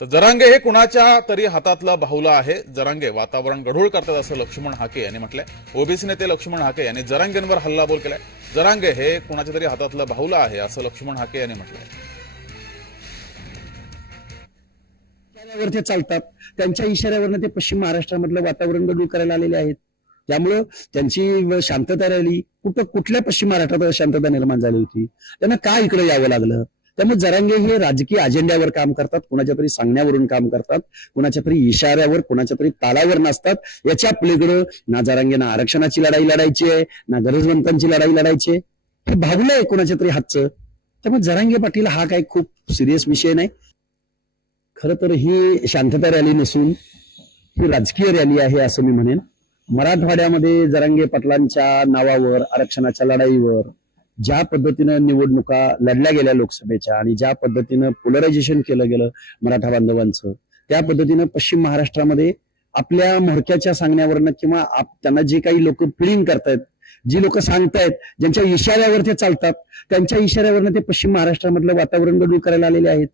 तर जरांगे हे कुणाच्या तरी हातातलं बाहुला आहे? जरांगे वातावरण गढूळ करतात असं लक्ष्मण हाके यांनी म्हटलंय. ओबीसी नेते लक्ष्मण हाके यांनी जरांगेंवर हल्लाबोल केलाय. जरांगे हे कुणाच्या तरी हातातलं बाहुला आहे असं लक्ष्मण हाके यांनी म्हटलंय. ते चालतात. त्यांच्या इशाऱ्यावरनं ते पश्चिम महाराष्ट्रामधलं वातावरण गढूळ करायला आलेले आहेत. त्यामुळं त्यांची शांतता राहिली कुठं कुठल्या पश्चिम महाराष्ट्रात शांतता निर्माण झाली होती? त्यांना का इकडे यावं लागलं? त्यामुळे जरांगे हे राजकीय अजेंड्यावर काम करतात कुणाच्या तरी सांगण्यावरून काम करतात कुणाच्या तरी इशाऱ्यावर कुणाच्या तरी तालावर नसतात याच्या पलीकडं ना जरांगे ना आरक्षणाची लढाई लढायची आहे ना गरजवंतांची लढाई लढायची आहे. हे भागलं आहे कुणाच्या तरी हातचं. त्यामुळे जरांगे पाटील हा काही खूप सिरियस विषय नाही. खर तर ही शांतता रॅली नसून ही राजकीय रॅली आहे असं मी म्हणेन. मराठवाड्यामध्ये जरांगे पाटलांच्या नावावर आरक्षणाच्या लढाईवर ज्या पद्धतीनं निवडणुका लढल्या गेल्या लोकसभेच्या आणि ज्या पद्धतीनं पोलरायझेशन केलं गेलं मराठा बांधवांचं त्या पद्धतीनं पश्चिम महाराष्ट्रामध्ये आपल्या म्होरक्याच्या सांगण्यावरनं किंवा आप- त्यांना जे काही लोक फिडिंग करतायत जी लोक सांगतायत ज्यांच्या इशाऱ्यावर ते चालतात त्यांच्या इशाऱ्यावरनं ते पश्चिम महाराष्ट्रामधलं वातावरण गडूळ करायला आलेले आहेत.